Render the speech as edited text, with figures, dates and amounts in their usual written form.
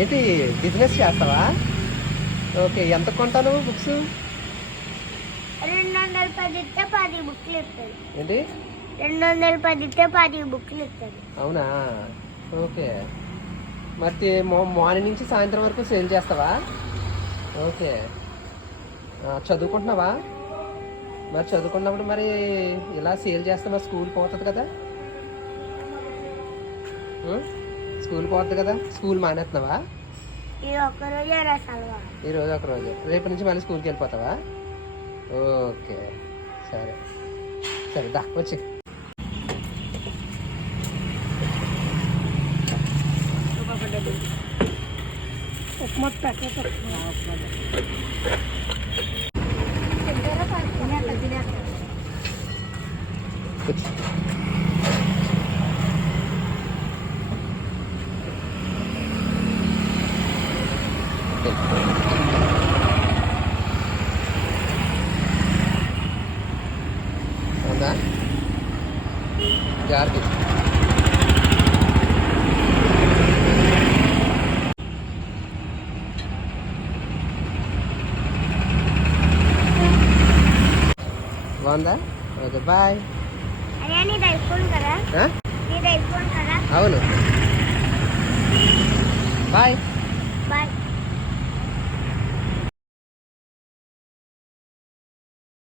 ఏంటి బిజినెస్ చేస్తావా? ఓకే, ఎంత కొంటాను బుక్స్? 210 ఇస్తే 10 బుక్లు ఇస్తుంది. ఏంటి 210 ఇస్తే 10 బుక్లు ఇస్తుంది. అవునా? ఓకే, మరి మార్నింగ్ నుంచి సాయంత్రం వరకు సేల్ చేస్తావా? ఓకే, చదువుకుంటున్నావా? మరి చదువుకున్నప్పుడు మరి ఇలా సేల్ చేస్తున్నా స్కూల్ పోతుంది కదా? స్కూల్ పోతుంది కదా, స్కూల్ మానేస్తున్నావా? ఈ ఒక్కరోజే రసాలు. ఈరోజు ఒకరోజు, రేపు నుంచి మళ్ళీ స్కూల్కి వెళ్ళిపోతావా? ఓకే, సరే సరే, దా వచ్చి. ఉప్మా అవునా? జాగ్రత్త. బాగుందా? Okay, bye. నీది ఐఫోన్ కదా? నీది ఐఫోన్ కదా? అవును, బాయ్. బాయ్.